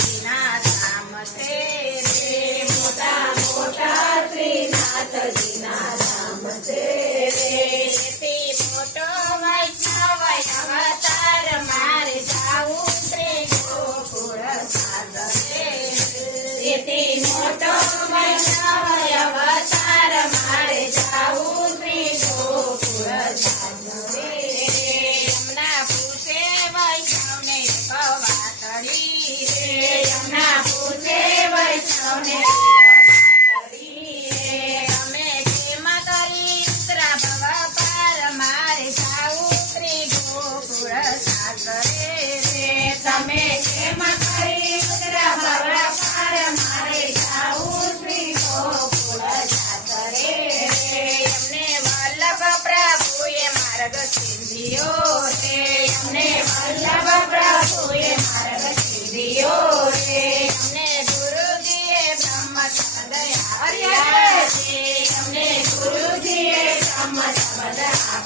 શશીના સામસે around here.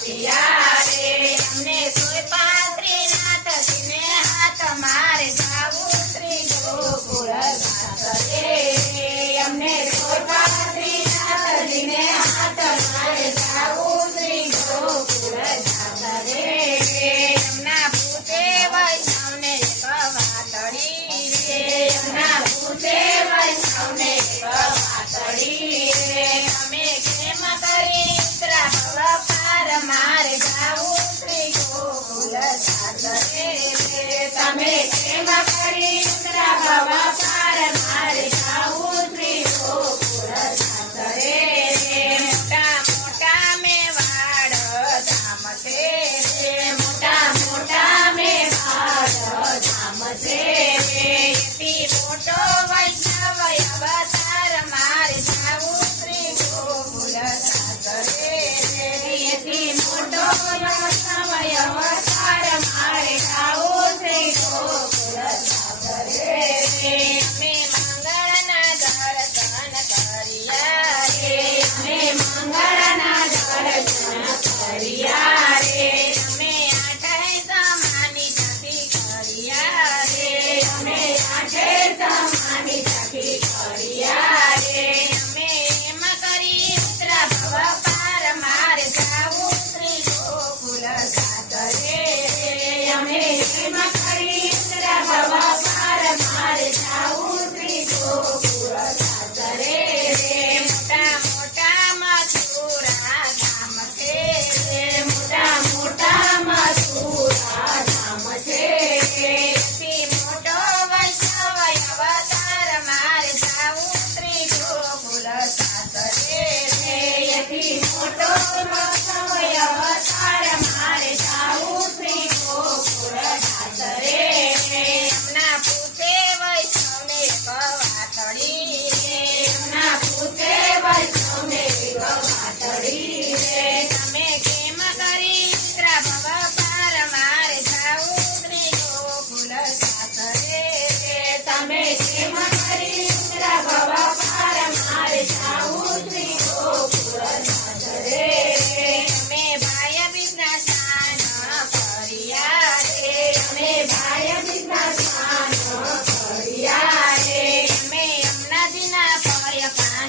Yeah. Eres más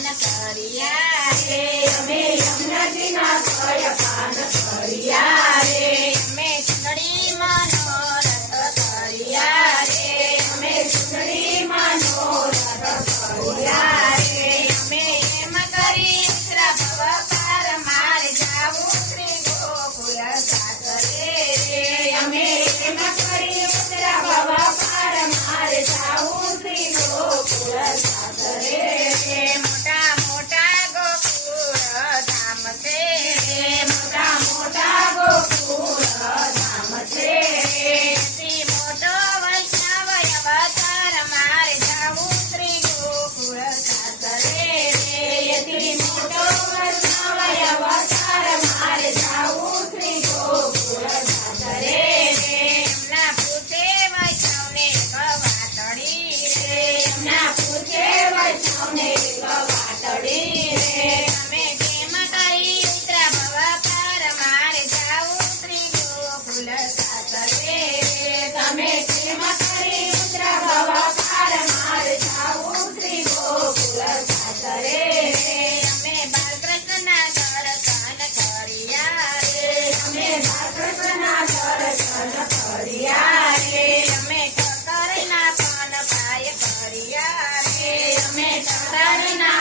Yamuna કિનારે અમે યમુના કિનારે Saturday night.